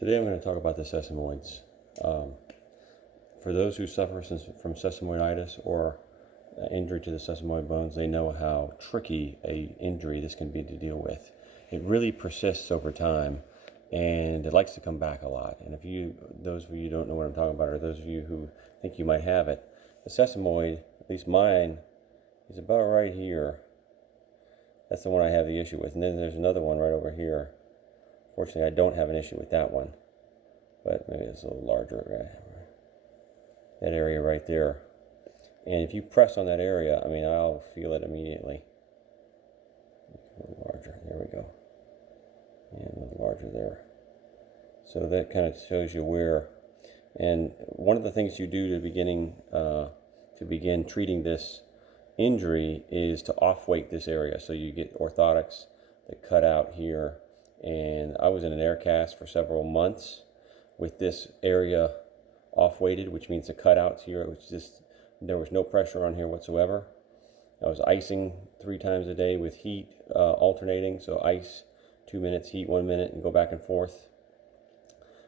Today I'm going to talk about the sesamoids. For those who suffer from sesamoiditis or injury to the sesamoid bones, they know how tricky a injury this can be to deal with. It really persists over time, and it likes to come back a lot. And those of you who don't know what I'm talking about, or those of you who think you might have it, the sesamoid, at least mine, is about right here. That's the one I have the issue with. And then there's another one right over here. Fortunately, I don't have an issue with that one, but maybe it's a little larger. That area right there. And if you press on that area, I mean, I'll feel it immediately. A little larger. There we go. And a little larger there. So that kind of shows you where. And one of the things you do to begin treating this injury is to off-weight this area. So you get orthotics that cut out here. And I was in an air cast for several months with this area off-weighted, which means the cutouts here, there was no pressure on here whatsoever. I was icing 3 times a day with heat alternating, so ice 2 minutes, heat 1 minute, and go back and forth.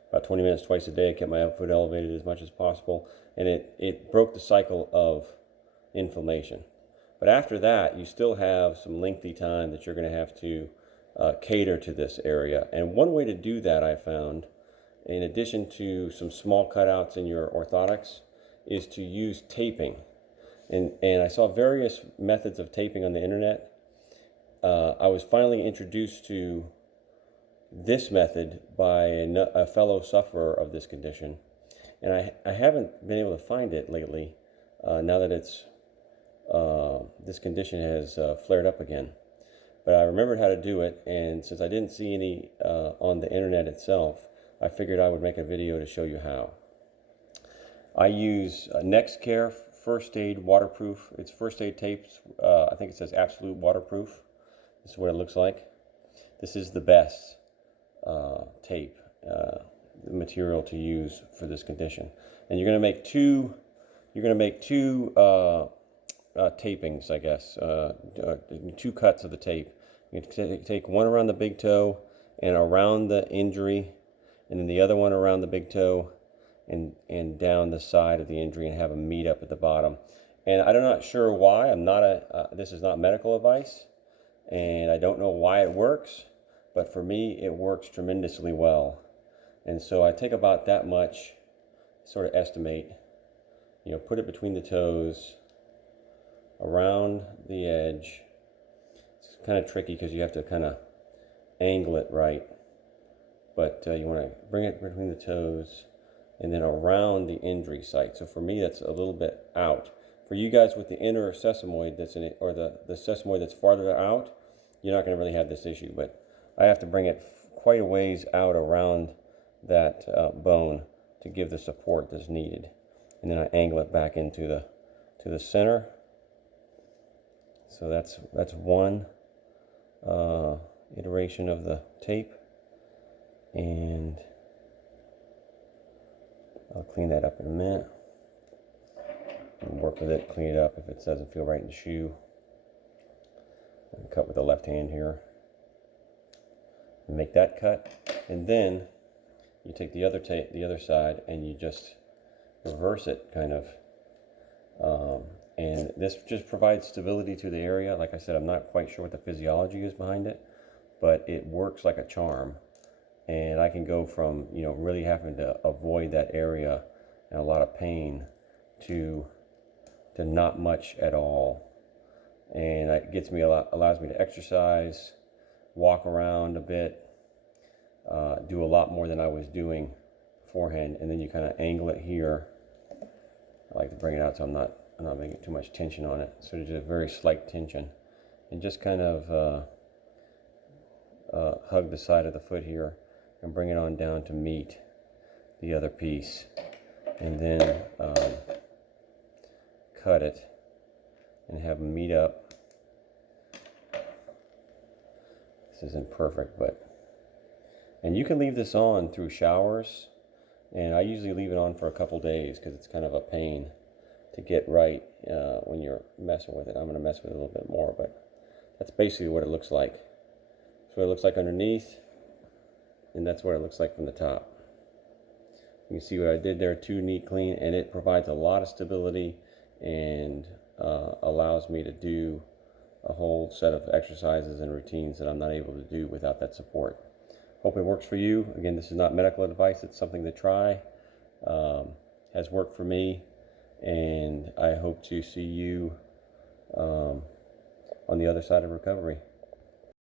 About 20 minutes twice a day. I kept my output elevated as much as possible, and it broke the cycle of inflammation. But after that, you still have some lengthy time that you're going to have to cater to this area. And one way to do that, I found, in addition to some small cutouts in your orthotics, is to use taping. And I saw various methods of taping on the internet. I was finally introduced to this method by a fellow sufferer of this condition. And I haven't been able to find it lately, now that this condition has flared up again. But I remembered how to do it, and since I didn't see any on the internet itself, I figured I would make a video to show you how. I use NextCare First Aid Waterproof. It's first aid tapes. I think it says absolute waterproof. This is what it looks like. This is the best tape material to use for this condition. And you're going to make two. You're going to make two tapings, I guess. 2 cuts of the tape. You take one around the big toe and around the injury, and then the other one around the big toe and down the side of the injury, and have them meet up at the bottom. And I'm not sure why. This is not medical advice, and I don't know why it works, but for me it works tremendously well. And so I take about that much, sort of estimate, put it between the toes, around the edge. It's kind of tricky because you have to kind of angle it right, but you want to bring it between the toes and then around the injury site. So for me, that's a little bit out. For you guys with the inner sesamoid that's in it, or the sesamoid that's farther out, you're not going to really have this issue, but I have to bring it quite a ways out around that bone to give the support that's needed. And then I angle it back into the center. So that's one iteration of the tape, and I'll clean that up in a minute and work with it, clean it up if it doesn't feel right in the shoe. And cut with the left hand here and make that cut, and then you take the other tape, the other side, and you just reverse it kind of. And this just provides stability to the area. Like I said, I'm not quite sure what the physiology is behind it, but it works like a charm. And I can go from, really having to avoid that area and a lot of pain to not much at all. And it gets me allows me to exercise, walk around a bit, do a lot more than I was doing beforehand. And then you kind of angle it here. I like to bring it out so I'm not making too much tension on it. So there's a very slight tension, and just kind of hug the side of the foot here and bring it on down to meet the other piece, and then cut it and have them meet up. This isn't perfect, and you can leave this on through showers, and I usually leave it on for a couple days because it's kind of a pain to get right when you're messing with it. I'm going to mess with it a little bit more, but that's basically what it looks like. That's what it looks like underneath, and that's what it looks like from the top. You can see what I did there, 2 neat clean, and it provides a lot of stability and allows me to do a whole set of exercises and routines that I'm not able to do without that support. Hope it works for you. Again, this is not medical advice. It's something to try. Has worked for me, and I hope to see you on the other side of recovery.